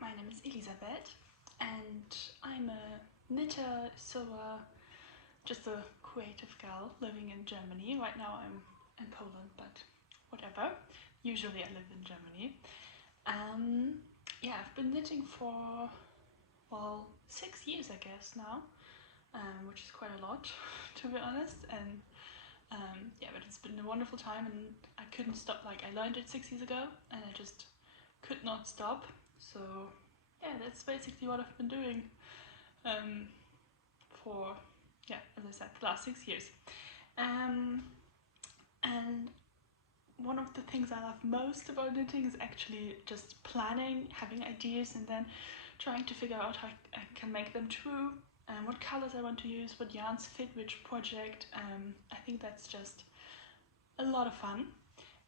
my name is Elisabeth and I'm a knitter, sewer, just a creative girl living in Germany. Right now I'm in Poland, but whatever. Usually I live in Germany. Yeah, I've been knitting for, well, 6 years I guess now, which is quite a lot to be honest. And yeah, but it's been a wonderful time and I couldn't stop. Like, I learned it 6 years ago and I just could not stop. So yeah, that's basically what I've been doing for, yeah, as I said, the last 6 years. And one of the things I love most about knitting is actually just planning, having ideas, and then trying to figure out how I can make them true, and what colors I want to use, what yarns fit which project. I think that's just a lot of fun.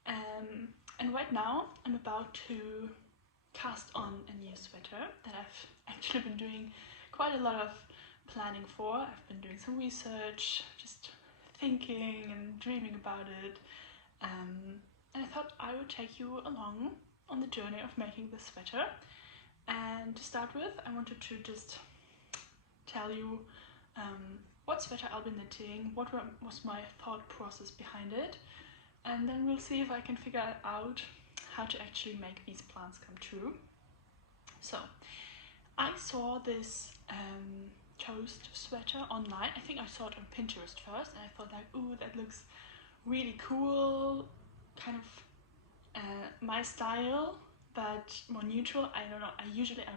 And right now I'm about to cast on a new sweater that I've actually been doing quite a lot of planning for. I've been doing some research, just thinking and dreaming about it. And I thought I would take you along on the journey of making this sweater. And to start with, I wanted to just tell you what sweater I'll be knitting, what was my thought process behind it, and then we'll see if I can figure out how to actually make these plans come true. So I saw this toast sweater online. I think I saw it on Pinterest first, and I thought like, ooh, that looks really cool, kind of my style, but more neutral. I don't know, I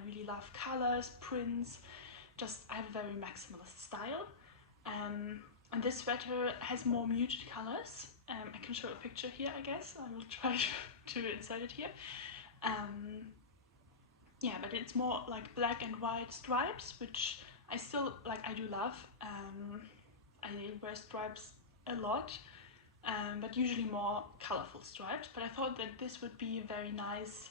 really love colors, prints, just I have a very maximalist style. And this sweater has more muted colors. I can show a picture here, I guess. I will try to insert it here. Yeah, but it's more like black and white stripes, which I still like. I do love. I wear stripes a lot, but usually more colorful stripes. But I thought that this would be a very nice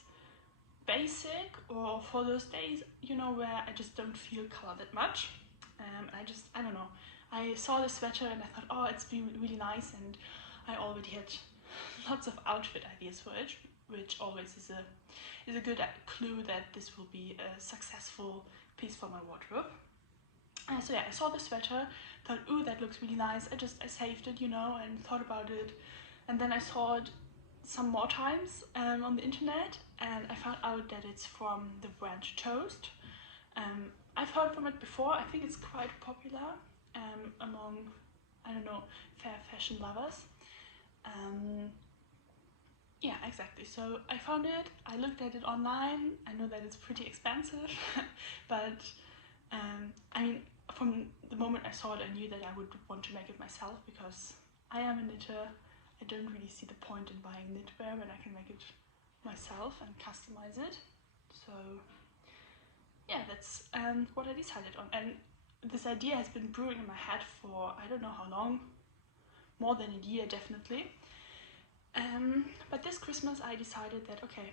basic, or for those days, you know, where I just don't feel color that much. I don't know, I saw this sweater and I thought, oh, it's really nice, and I already had lots of outfit ideas for it, which always is a good clue that this will be a successful piece for my wardrobe. So yeah, I saw the sweater, thought, ooh, that looks really nice. I saved it, you know, and thought about it, and then I saw it some more times on the internet, and I found out that it's from the brand Toast. I've heard from it before. I think it's quite popular among, I don't know, fair fashion lovers. Yeah, exactly. So I found it, I looked at it online. I know that it's pretty expensive, but I mean, from the moment I saw it, I knew that I would want to make it myself, because I am a knitter. I don't really see the point in buying knitwear when I can make it myself and customize it. So yeah, that's what I decided on. And this idea has been brewing in my head for I don't know how long, more than a year definitely. But this Christmas I decided that, okay,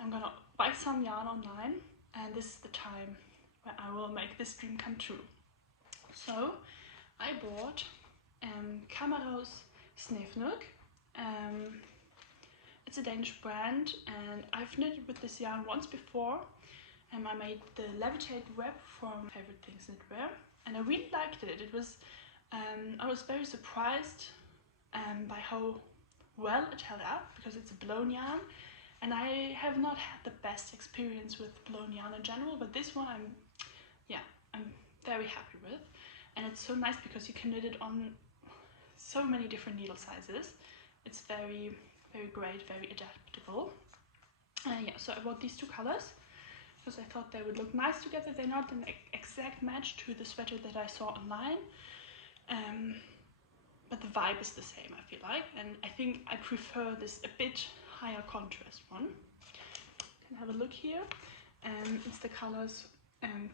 I'm gonna buy some yarn online, and this is the time where I will make this dream come true. So I bought Camera's Snefnug. It's a Danish brand, and I've knitted with this yarn once before. I made the Levitate web from Favorite Things Knitwear, and I really liked it. It was, I was very surprised by how well it held up, because it's a blown yarn, and I have not had the best experience with blown yarn in general, but this one I'm very happy with. And it's so nice because you can knit it on so many different needle sizes. It's very, very great, very adaptable. Yeah, so I bought these two colors because I thought they would look nice together. They're not an exact match to the sweater that I saw online, but the vibe is the same, I feel like, and I think I prefer this a bit higher contrast one. You can have a look here. It's the colors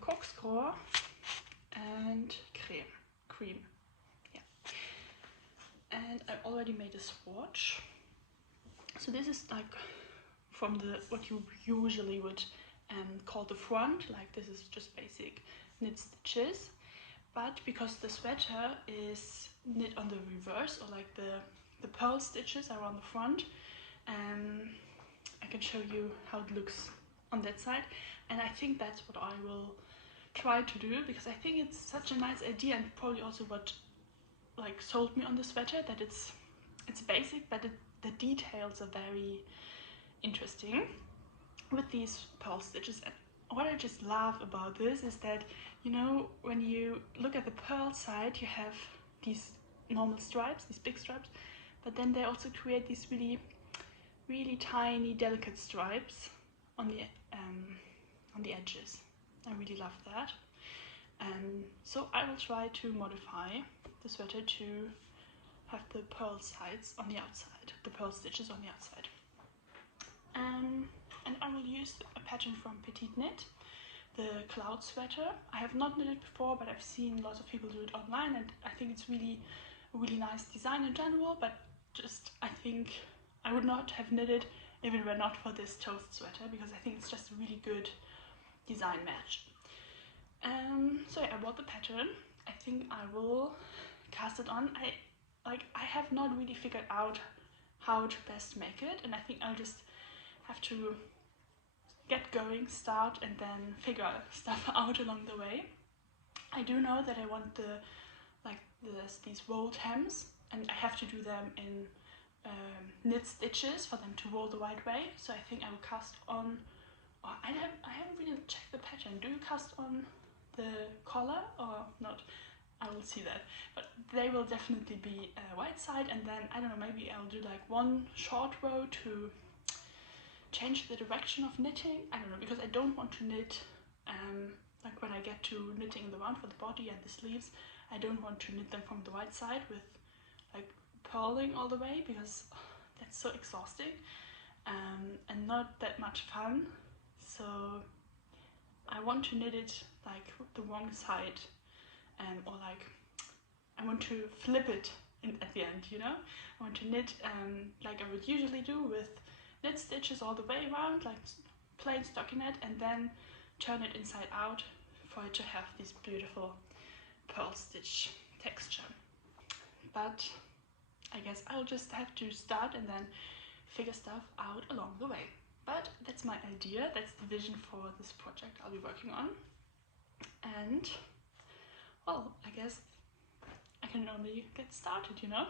Corkscrew and cream. Yeah. And I already made a swatch. So this is like from what you usually would call the front. Like, this is just basic knit stitches, but because the sweater is knit on the reverse, or like the pearl stitches are on the front, I can show you how it looks on that side, and I think that's what I will try to do, because I think it's such a nice idea, and probably also what like sold me on the sweater, that it's basic, but the details are very interesting with these pearl stitches. And what I just love about this is that, you know, when you look at the pearl side, you have these normal stripes, these big stripes, but then they also create these really tiny, delicate stripes on the edges. I really love that. So I will try to modify the sweater to have the pearl sides on the outside, the pearl stitches on the outside. And I will use a pattern from petiteknit, the cloud sweater. I have not knitted before, but I've seen lots of people do it online, and I think it's a really nice design in general, but just I think I would not have knitted if it were not for this toast sweater, because I think it's just a really good design match. So yeah, I bought the pattern. I think I will cast it on. I have not really figured out how to best make it, and I think I'll just have to get going, start, and then figure stuff out along the way. I do know that I want these rolled hems, and I have to do them in knit stitches for them to roll the right way. So I think I will cast on, I haven't really checked the pattern. Do you cast on the collar or not? I will see that, but they will definitely be white side, and then I don't know, maybe I'll do like one short row to change the direction of knitting. I don't know, because I don't want to knit like when I get to knitting the round for the body and the sleeves, I don't want to knit them from the right side with like purling all the way, because that's so exhausting and not that much fun. So I want to knit it like the wrong side, or like I want to flip it at the end, you know. I want to knit like I would usually do, with knit stitches all the way around, like plain stockinette, and then turn it inside out for it to have this beautiful pearl stitch texture. But I guess I'll just have to start and then figure stuff out along the way. But that's my idea, that's the vision for this project I'll be working on. And well, I guess I can only get started, you know?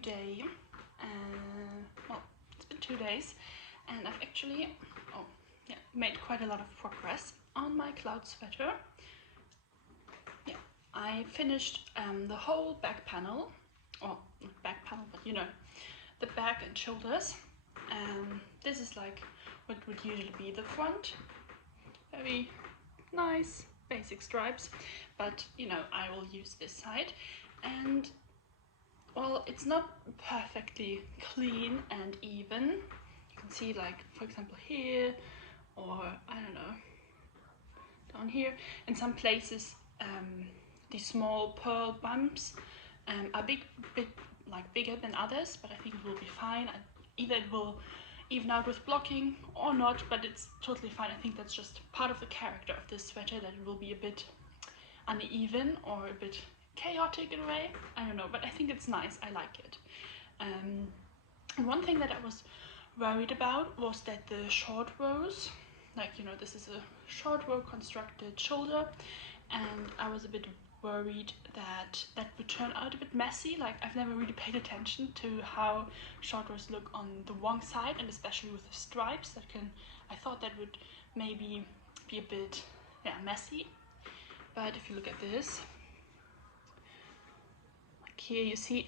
Day. Well, it's been 2 days, and I've actually made quite a lot of progress on my cloud sweater. Yeah, I finished the whole back panel, or not back panel, but you know, the back and shoulders. This is like what would usually be the front. Very nice basic stripes, but you know, I will use this side. And well, it's not perfectly clean and even. You can see, like, for example, here, or I don't know, down here. In some places, these small pearl bumps are bigger than others, but I think it will be fine. Either it will even out with blocking or not, but it's totally fine. I think that's just part of the character of this sweater, that it will be a bit uneven or a bit chaotic in a way. I don't know, but I think it's nice. I like it. And one thing that I was worried about was that the short rows, like, you know, this is a short row constructed shoulder, and I was a bit worried that that would turn out a bit messy. Like, I've never really paid attention to how short rows look on the wrong side, and especially with the stripes, I thought that would maybe be a bit messy. But if you look at this, like here you see,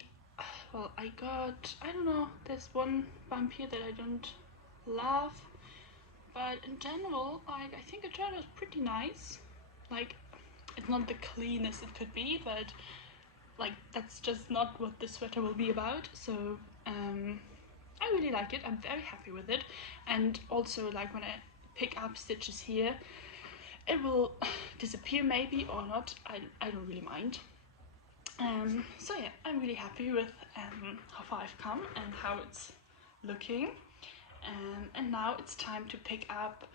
well, I don't know, there's one bump here that I don't love, but in general, like, I think it turned out pretty nice. Like, it's not the cleanest it could be, but like, that's just not what this sweater will be about. So I really like it. I'm very happy with it. And also, like, when I pick up stitches here, it will disappear maybe or not. I don't really mind. So yeah, I'm really happy with how far I've come and how it's looking. And now it's time to pick up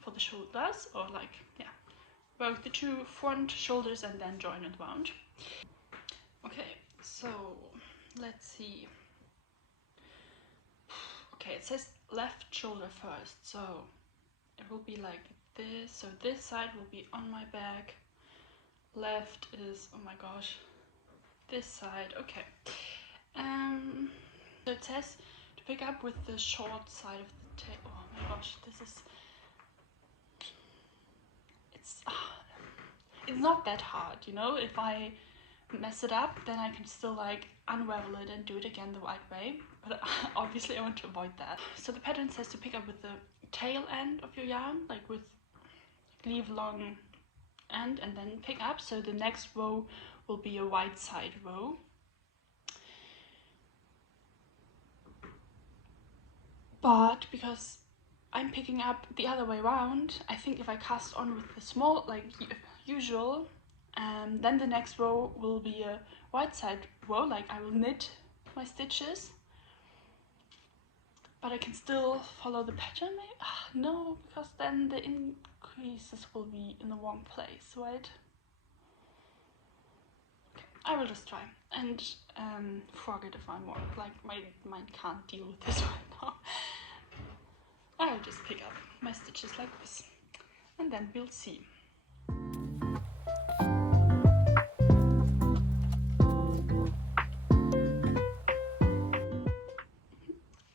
for the shoulders, or like, yeah, work the two front shoulders and then join it round. Okay, so let's see. Okay, it says left shoulder first, so it will be like this. So this side will be on my back. Left is, oh my gosh, this side. Okay. So it says to pick up with the short side of the tail. Oh my gosh, it's not that hard, you know. If I mess it up, then I can still like unravel it and do it again the right way, but obviously I want to avoid that. So the pattern says to pick up with the tail end of your yarn, like with leave long end and then pick up. So the next row will be a wide side row. But because I'm picking up the other way around, I think if I cast on with the small, like usual, then the next row will be a wide side row, like I will knit my stitches, but I can still follow the pattern. No, because then the increases will be in the wrong place, right? Okay, I will just try and forget if I'm wrong. Like, my mind can't deal with this right now. I'll just pick up my stitches like this, and then we'll see.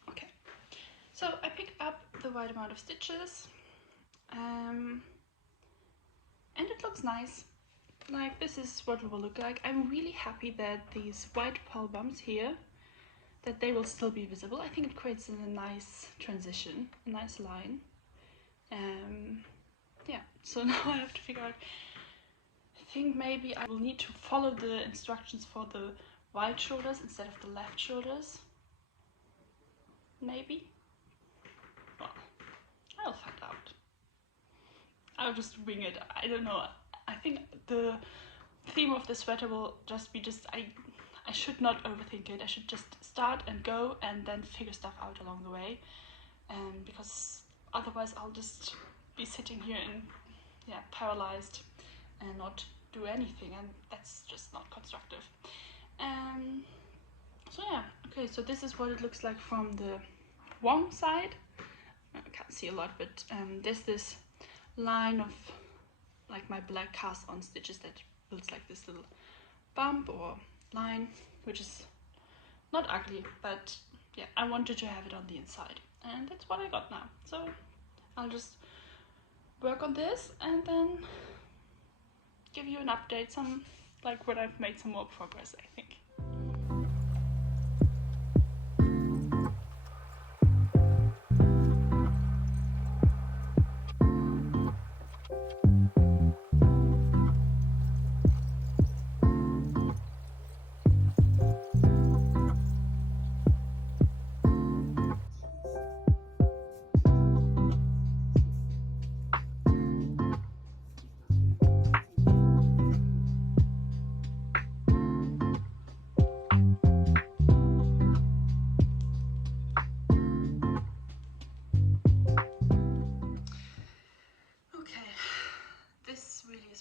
Okay, so I picked up the right amount of stitches, and it looks nice. Like, this is what it will look like. I'm really happy that these white purl bumps here, that they will still be visible. I think it creates a nice transition, a nice line. Yeah, so now I have to figure out, I think maybe I will need to follow the instructions for the right shoulders instead of the left shoulders. Maybe? Well, I'll find out. I'll just wing it. I don't know. I think the theme of the sweater will just be I should not overthink it. I should just start and go and then figure stuff out along the way. Because otherwise I'll just be sitting here and paralyzed and not do anything, and that's just not constructive. So yeah, okay, so this is what it looks like from the wrong side. I can't see a lot, but there's this line of like my black cast on stitches that builds like this little bump or line, which is not ugly, but yeah, I wanted to have it on the inside, and that's what I got now. So I'll just work on this and then give you an update, like when I've made some more progress, I think.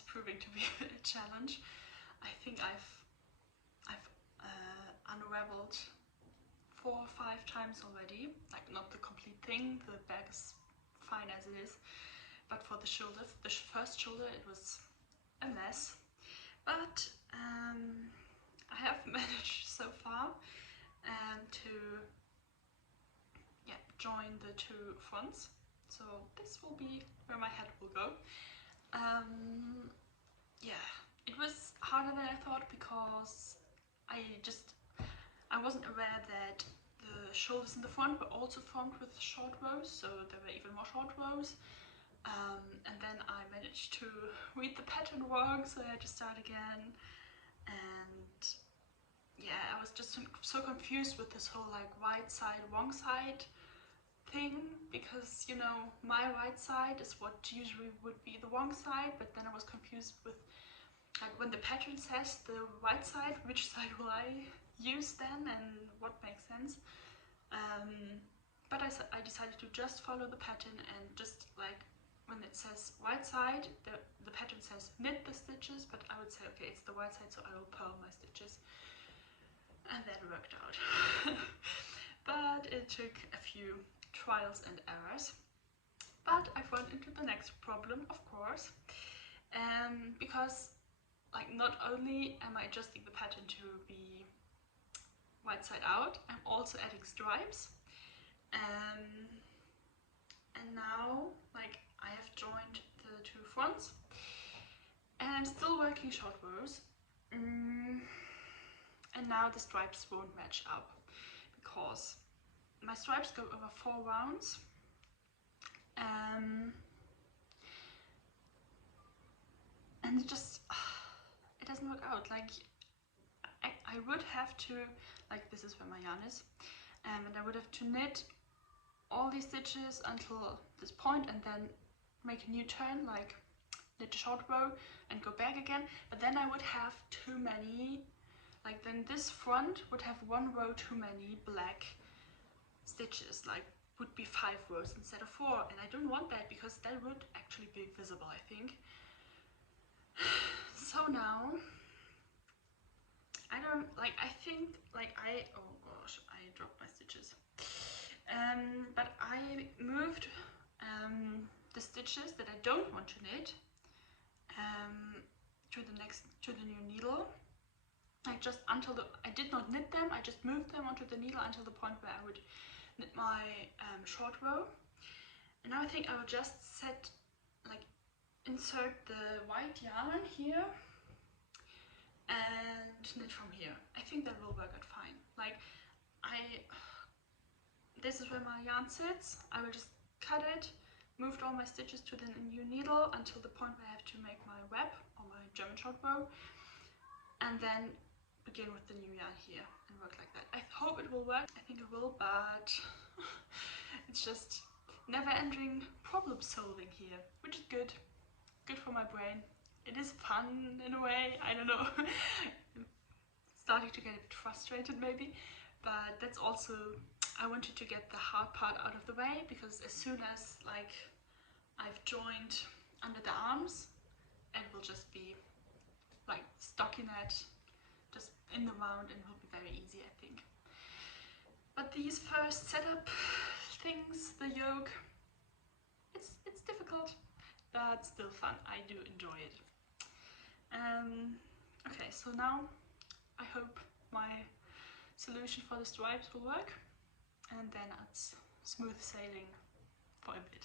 Proving to be a challenge. I think I've unraveled 4 or 5 times already. Like, not the complete thing, the bag is fine as it is, but for the shoulder, the first shoulder, it was a mess. But I have managed so far to join the two fronts. So this will be where my head will go. Yeah, it was harder than I thought because I wasn't aware that the shoulders in the front were also formed with short rows, so there were even more short rows. And then I managed to read the pattern wrong, so I had to start again. And yeah, I was just so confused with this whole like right side, wrong side thing, because you know, my right side is what usually would be the wrong side, but then I was confused with like when the pattern says the right side, which side will I use then and what makes sense. But I decided to just follow the pattern and just like when it says right side, the pattern says knit the stitches, but I would say okay, it's the right side, so I will purl my stitches. And that worked out. But it took a few trials and errors. But I've run into the next problem, of course, because like not only am I adjusting the pattern to be right side out, I'm also adding stripes. And now like I have joined the two fronts and I'm still working short rows. And now the stripes won't match up because my stripes go over 4 rounds. And it doesn't work out. Like I would have to, like this is where my yarn is, and I would have to knit all these stitches until this point and then make a new turn, like knit a short row and go back again, but then I would have too many, like then this front would have 1 row too many black stitches, like would be 5 rows instead of 4, and I don't want that because that would actually be visible, I think. So now oh gosh, I dropped my stitches. But I moved the stitches that I don't want to knit to the new needle. I did not knit them, I just moved them onto the needle until the point where I would knit my short row. And now I think I will just insert the white yarn here and knit from here. I think that will work out fine. Like this is where my yarn sits. I will just cut it, moved all my stitches to the new needle until the point where I have to make my web or my German short row, and then begin with the new yarn here and work like that. I hope it will work. I think it will, but it's just never-ending problem solving here, which is good. Good for my brain. It is fun in a way, I don't know. I'm starting to get a bit frustrated maybe, but that's also, I wanted to get the hard part out of the way, because as soon as like I've joined under the arms, it will just be like stockinette, just in the round, and it will be very easy, I think. But these first setup things, the yoke, it's difficult, but still fun. I do enjoy it. Okay, so now I hope my solution for the stripes will work, and then it's smooth sailing for a bit.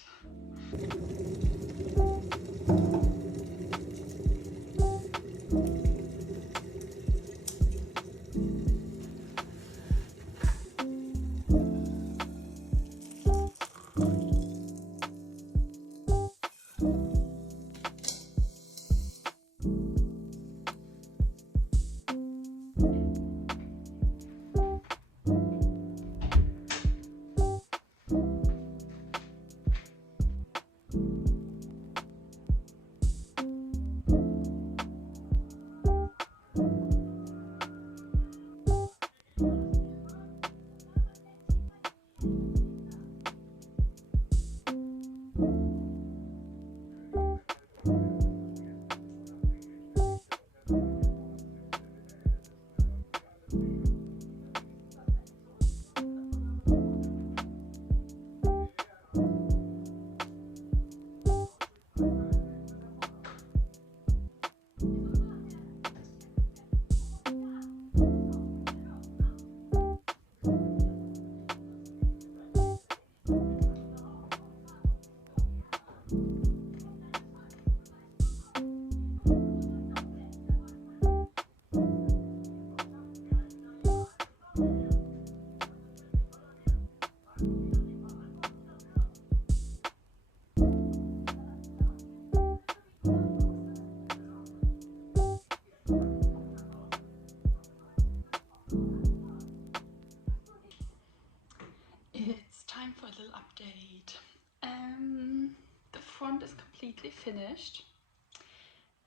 completely finished.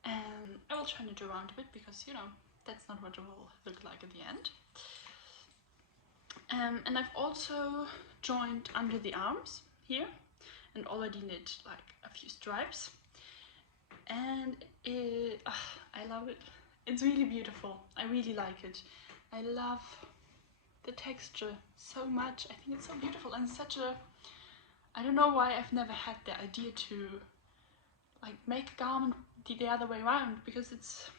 I will turn it around a bit because, you know, that's not what it will look like at the end. And I've also joined under the arms here and already knit like a few stripes. And I love it. It's really beautiful. I really like it. I love the texture so much. I think it's so beautiful and such a... I don't know why I've never had the idea to like make a garment the other way around, because it's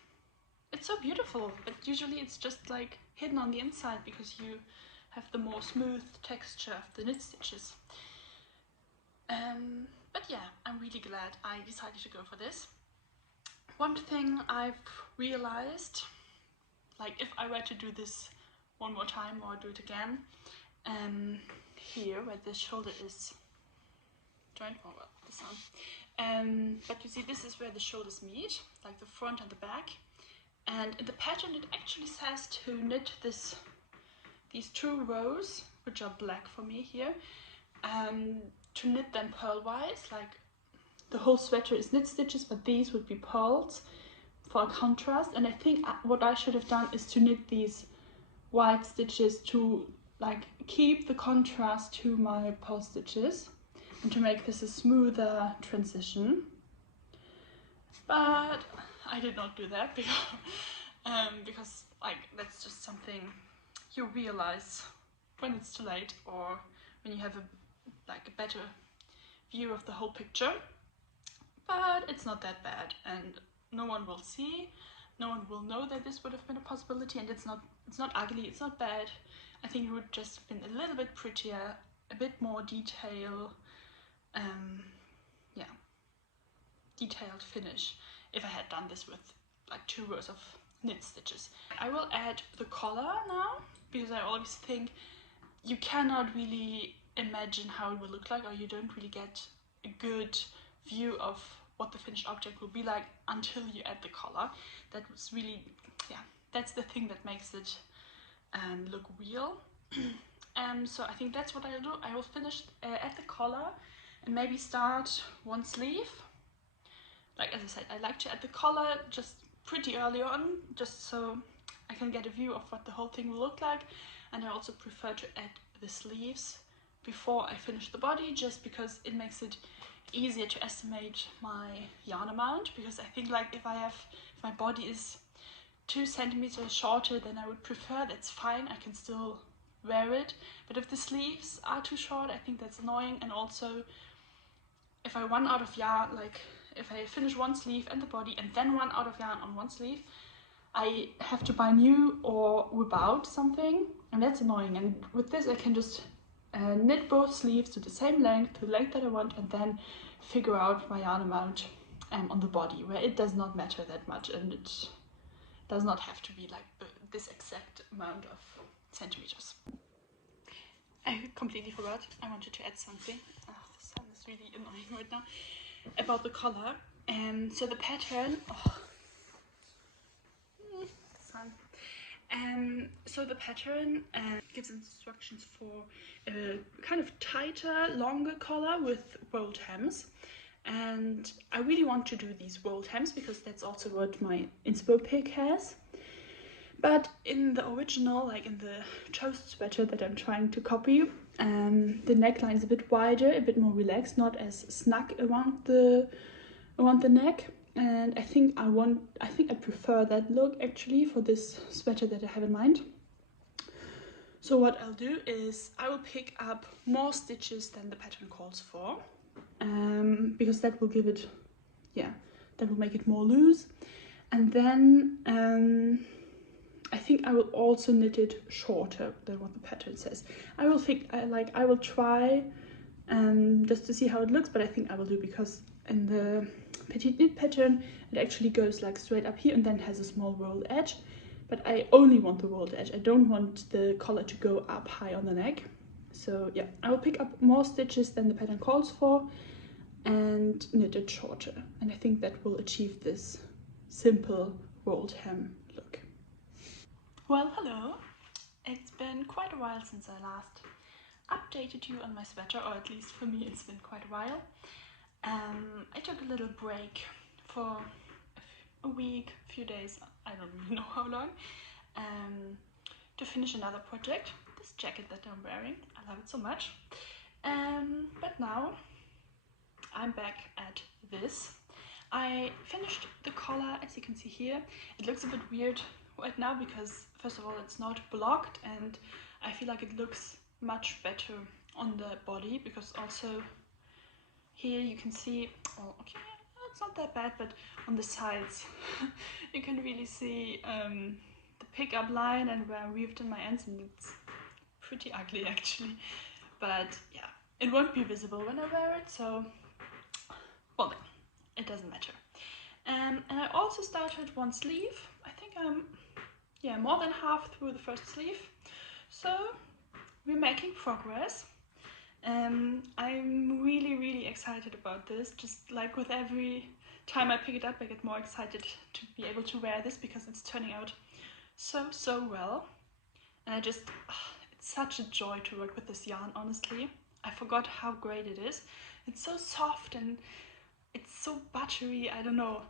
so beautiful, but usually it's just like hidden on the inside because you have the more smooth texture of the knit stitches. But yeah, I'm really glad I decided to go for this. One thing I've realized, like if I were to do this one more time or do it again, here where the shoulder is joined, oh well, the sun. But you see, this is where the shoulders meet, like the front and the back. And in the pattern it actually says to knit these 2 rows, which are black for me here, to knit them purlwise, like the whole sweater is knit stitches, but these would be pearls for a contrast. And I think what I should have done is to knit these white stitches to like keep the contrast to my pearl stitches and to make this a smoother transition. But I did not do that because like that's just something you realize when it's too late, or when you have a better view of the whole picture. But it's not that bad, and no one will see, no one will know that this would have been a possibility, and it's not ugly, it's not bad. I think it would just have been a little bit prettier, a bit more detail, yeah, detailed finish if I had done this with like 2 rows of knit stitches. I will add the collar now, because I always think you cannot really imagine how it will look like, or you don't really get a good view of what the finished object will be like until you add the collar. That was really, yeah, that's the thing that makes it look real. So I think that's what I'll do. I will finish add the collar and maybe start one sleeve. Like as I said, I like to add the collar just pretty early on, just so I can get a view of what the whole thing will look like. And I also prefer to add the sleeves before I finish the body, just because it makes it easier to estimate my yarn amount. Because I think like if my body is 2 centimeters shorter than I would prefer, that's fine, I can still wear it. But if the sleeves are too short, I think that's annoying. And also if I run out of yarn, like if I finish one sleeve and the body and then run out of yarn on one sleeve, I have to buy new or whip out something, and that's annoying. And with this I can just knit both sleeves to the same length, to the length that I want, and then figure out my yarn amount on the body, where it does not matter that much, and it does not have to be like this exact amount of centimeters. I completely forgot, I wanted to add something. Oh, the sun is really annoying right now. About the collar. So the pattern, so the pattern gives instructions for a kind of tighter, longer collar with rolled hems. And I really want to do these rolled hems because that's also what my inspo pic has. But in the original, like in the toast sweater that I'm trying to copy, the neckline is a bit wider, a bit more relaxed, not as snug around the neck. And I think I prefer that look actually for this sweater that I have in mind. So what I'll do is I will pick up more stitches than the pattern calls for, because that will give it, yeah, that will make it more loose. And then I think I will also knit it shorter than what the pattern says. I will try just to see how it looks, but I think I will do, because in the petite knit pattern it actually goes like straight up here and then has a small rolled edge. But I only want the rolled edge. I don't want the collar to go up high on the neck. So yeah, I will pick up more stitches than the pattern calls for and knit it shorter. And I think that will achieve this simple rolled hem look. Well, hello. It's been quite a while since I last updated you on my sweater, or at least for me it's been quite a while. I took a little break for a week, a few days, I don't really know how long, to finish another project. This jacket that I'm wearing, I love it so much. But now I'm back at this. I finished the collar, as you can see here. It looks a bit weird right now because first of all it's not blocked, and I feel like it looks much better on the body, because also here you can see, oh okay, it's not that bad, but on the sides you can really see the pickup line and where I weaved in my ends, and it's pretty ugly actually, but yeah, it won't be visible when I wear it, so well, it doesn't matter. And I also started one sleeve. I think I'm more than half through the first sleeve, so we're making progress. I'm really excited about this. Just like with every time I pick it up, I get more excited to be able to wear this, because it's turning out so well. And it's such a joy to work with this yarn, honestly. I forgot how great it is. It's so soft and it's so buttery, I don't know.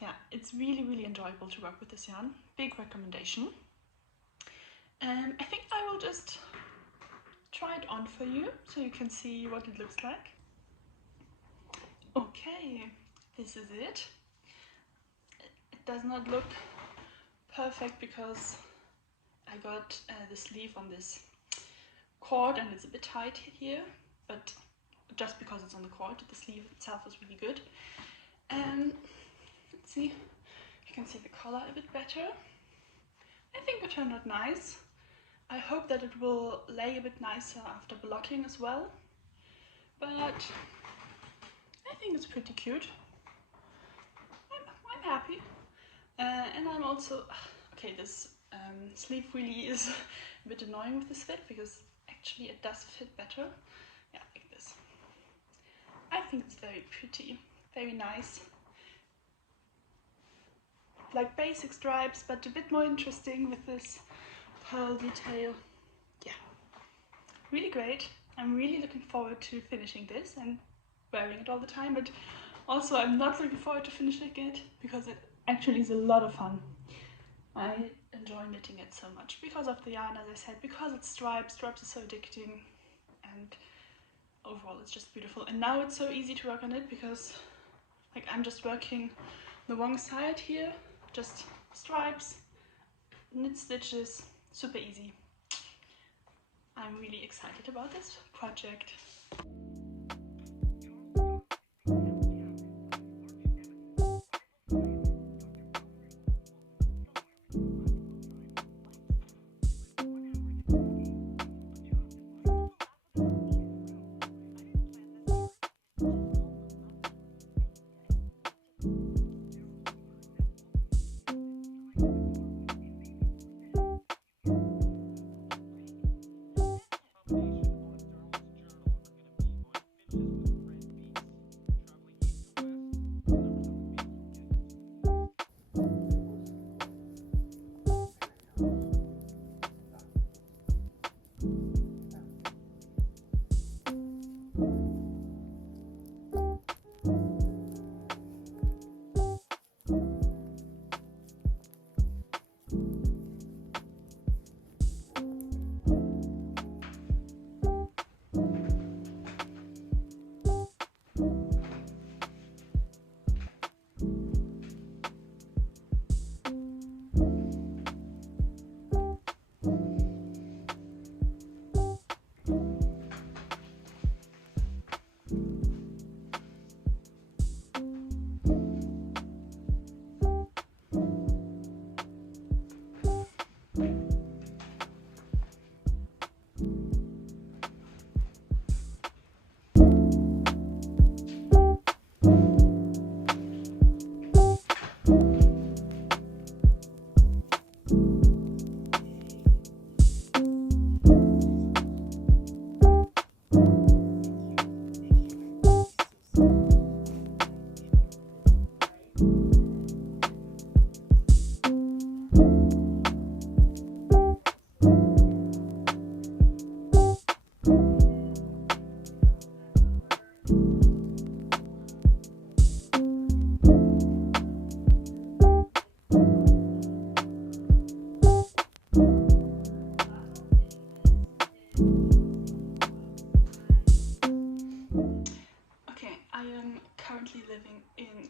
Yeah, it's really enjoyable to work with this yarn. Big recommendation. I think I will just try it on for you so you can see what it looks like. Okay, this is it. It does not look perfect because I got the sleeve on this cord and it's a bit tight here, but just because it's on the cord, the sleeve itself is really good. Let's see, you can see the collar a bit better. I think it turned out nice. I hope that it will lay a bit nicer after blocking as well, but I think it's pretty cute. I'm happy. And I'm also, okay, this sleeve really is a bit annoying with this fit, because actually it does fit better. Yeah, like this. I think it's very pretty, very nice. Like basic stripes, but a bit more interesting with this pearl detail. Yeah, really great. I'm really looking forward to finishing this and wearing it all the time, but also I'm not looking forward to finishing it because it actually is a lot of fun. I enjoy knitting it so much because of the yarn, as I said, because it's stripes. Stripes are so addicting, and overall it's just beautiful. And now it's so easy to work on it because like I'm just working the wrong side here, just stripes, knit stitches, super easy. I'm really excited about this project.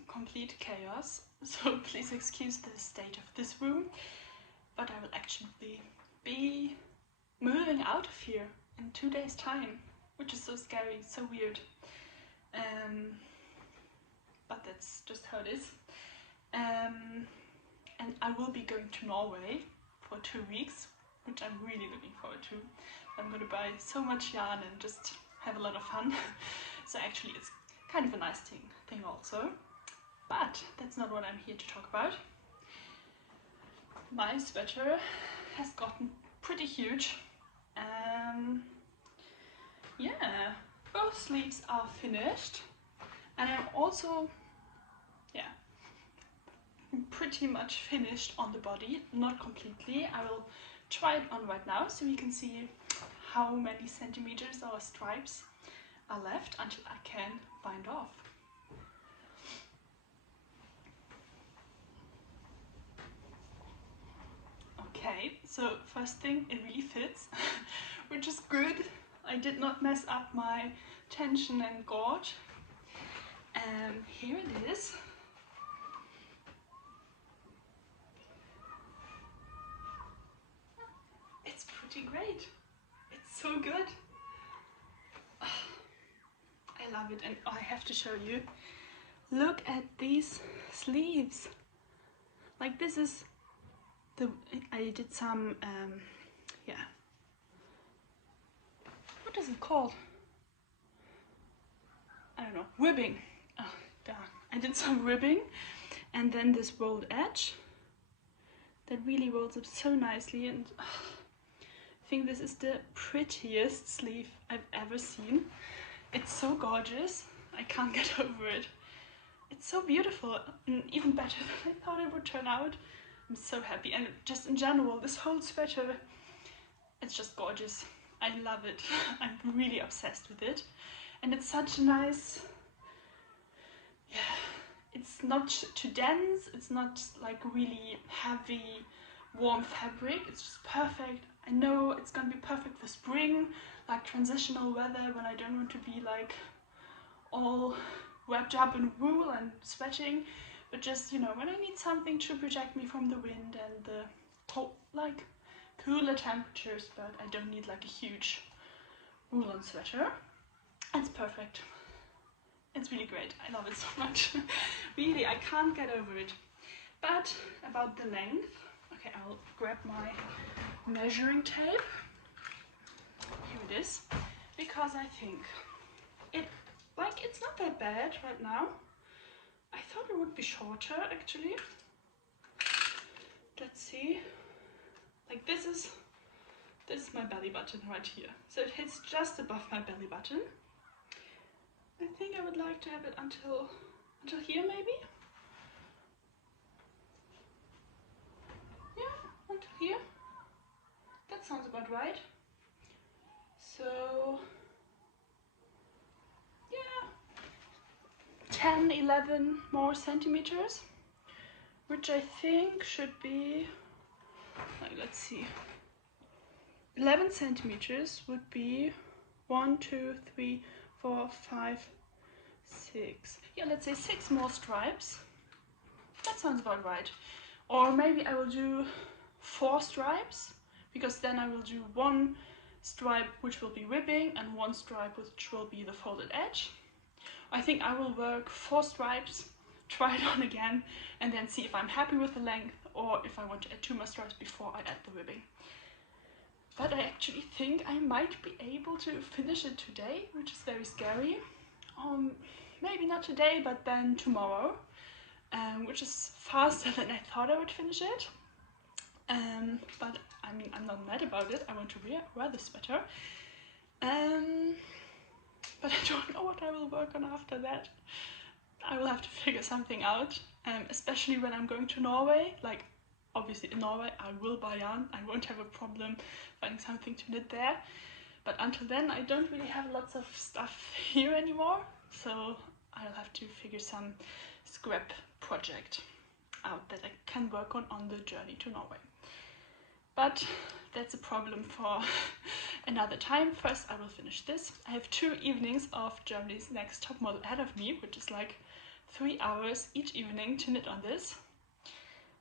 complete chaos, so please excuse the state of this room, but I will actually be moving out of here in 2 days time, which is so scary, so weird, but that's just how it is. And I will be going to Norway for 2 weeks, which I'm really looking forward to. I'm going to buy so much yarn and just have a lot of fun. So actually it's kind of a nice thing also. But that's not what I'm here to talk about. My sweater has gotten pretty huge. Yeah, both sleeves are finished. And I'm also, yeah, pretty much finished on the body, not completely. I will try it on right now so you can see how many centimeters or stripes are left until I can bind off. Okay, so first thing, it really fits, which is good. I did not mess up my tension and gauge. And here it is. It's pretty great. It's so good. I love it, and I have to show you. Look at these sleeves. Like this is I did some, yeah. What is it called? I don't know. Ribbing. Oh, darn. I did some ribbing, and then this rolled edge that really rolls up so nicely, and I think this is the prettiest sleeve I've ever seen. It's so gorgeous. I can't get over it. It's so beautiful, and even better than I thought it would turn out. I'm so happy, and just in general, this whole sweater, it's just gorgeous. I love it. I'm really obsessed with it, and it's such a nice, yeah, it's not too dense, it's not like really heavy, warm fabric, it's just perfect. I know it's gonna be perfect for spring, like transitional weather when I don't want to be like all wrapped up in wool and sweating, but just, you know, when I need something to protect me from the wind and the like cooler temperatures, but I don't need like a huge woolen sweater. It's perfect. It's really great. I love it so much. Really, I can't get over it. But about the length, okay, I'll grab my measuring tape. Here it is. Because I think it's not that bad right now. I thought it would be shorter actually. Let's see. Like this is my belly button right here. So it hits just above my belly button. I think I would like to have it until here maybe. Yeah, until here. That sounds about right. So yeah, 10, 11 more centimeters, which I think should be, like, let's see, 11 centimeters would be 1, 2, 3, 4, 5, 6. Yeah, let's say 6 more stripes. That sounds about right. Or maybe I will do 4 stripes, because then I will do 1 stripe which will be ribbing and 1 stripe which will be the folded edge. I think I will work 4 stripes, try it on again, and then see if I'm happy with the length or if I want to add 2 more stripes before I add the ribbing. But I actually think I might be able to finish it today, which is very scary. Maybe not today, but then tomorrow, which is faster than I thought I would finish it. But I mean, I'm not mad about it. I want to wear the sweater. But I don't know what I will work on after that. I will have to figure something out, especially when I'm going to Norway. Like, obviously in Norway I will buy yarn. I won't have a problem finding something to knit there. But until then I don't really have lots of stuff here anymore. So I'll have to figure some scrap project out that I can work on the journey to Norway. But that's a problem for another time. First I will finish this. I have 2 evenings of Germany's Next Top Model ahead of me, which is like 3 hours each evening to knit on this.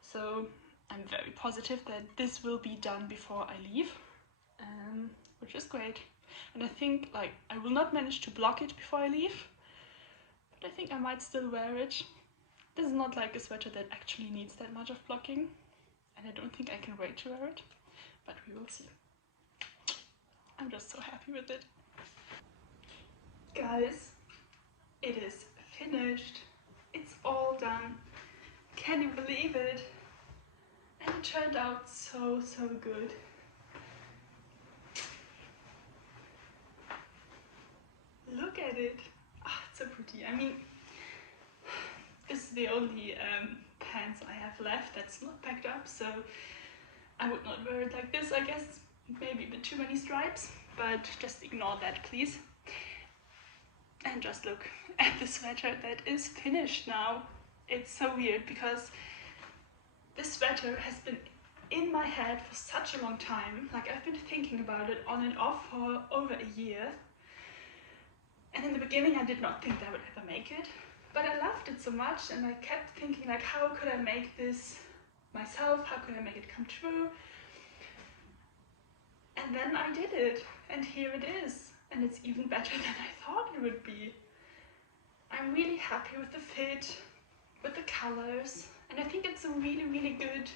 So I'm very positive that this will be done before I leave, which is great. And I think like I will not manage to block it before I leave, but I think I might still wear it. This is not like a sweater that actually needs that much of blocking, and I don't think I can wait to wear it, but we will see. I'm just so happy with it. Guys, it is finished. It's all done. Can you believe it? And it turned out so good. Look at it. Ah, it's so pretty. I mean, this is the only pants I have left that's not packed up, so I would not wear it like this, I guess. Maybe a bit too many stripes, but just ignore that, please. And just look at the sweater that is finished now. It's so weird because this sweater has been in my head for such a long time. Like, I've been thinking about it on and off for over a year. And in the beginning I did not think that I would ever make it, but I loved it so much, and I kept thinking like, how could I make this myself? How could I make it come true? And then I did it, and here it is. And it's even better than I thought it would be. I'm really happy with the fit, with the colors, and I think it's a really good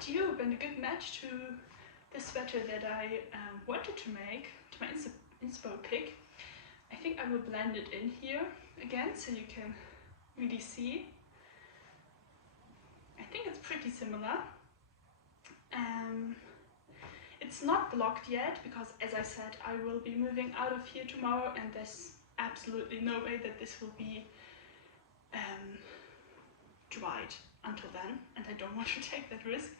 dupe and a good match to the sweater that I wanted to make, to my inspo pick. I think I will blend it in here again so you can really see. I think it's pretty similar. It's not blocked yet because, as I said, I will be moving out of here tomorrow, and there's absolutely no way that this will be dried until then, and I don't want to take that risk.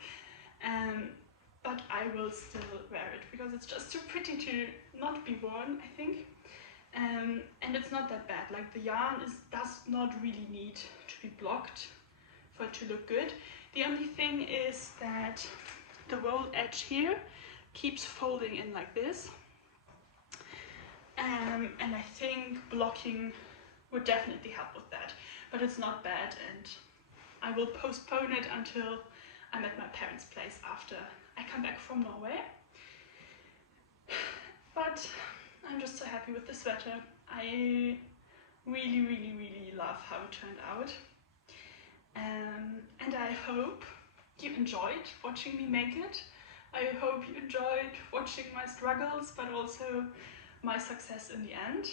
But I will still wear it because it's just too pretty to not be worn, I think. And it's not that bad. Like, the yarn does not really need to be blocked for it to look good. The only thing is that the roll edge here keeps folding in like this, and I think blocking would definitely help with that, but it's not bad, and I will postpone it until I'm at my parents' place after I come back from Norway. But I'm just so happy with the sweater. I really love how it turned out, and I hope you enjoyed watching me make it. I hope you enjoyed watching my struggles, but also my success in the end.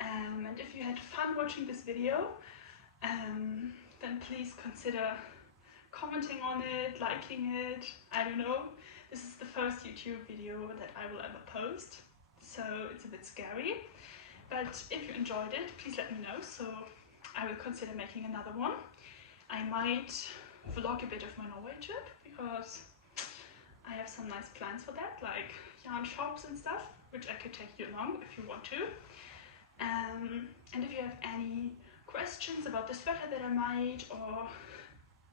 And if you had fun watching this video, then please consider commenting on it, liking it. I don't know. This is the first YouTube video that I will ever post, so it's a bit scary. But if you enjoyed it, please let me know, so I will consider making another one. I might vlog a bit of my Norway trip because I have some nice plans for that, like yarn shops and stuff, which I could take you along if you want to. And if you have any questions about the sweater that I made, or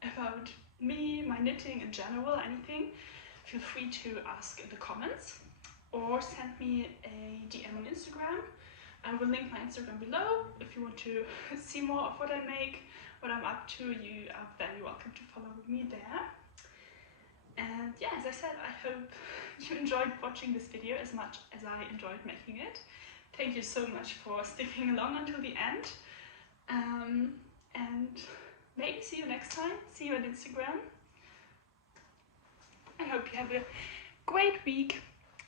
about me, my knitting in general, anything, feel free to ask in the comments or send me a DM on Instagram. I will link my Instagram below if you want to see more of what I make, what I'm up to. You are very welcome to follow me there. And yeah, as I said, I hope you enjoyed watching this video as much as I enjoyed making it. Thank you so much for sticking along until the end. And maybe see you next time. See you on Instagram. I hope you have a great week,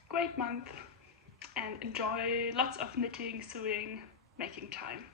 great month, and enjoy lots of knitting, sewing, making time.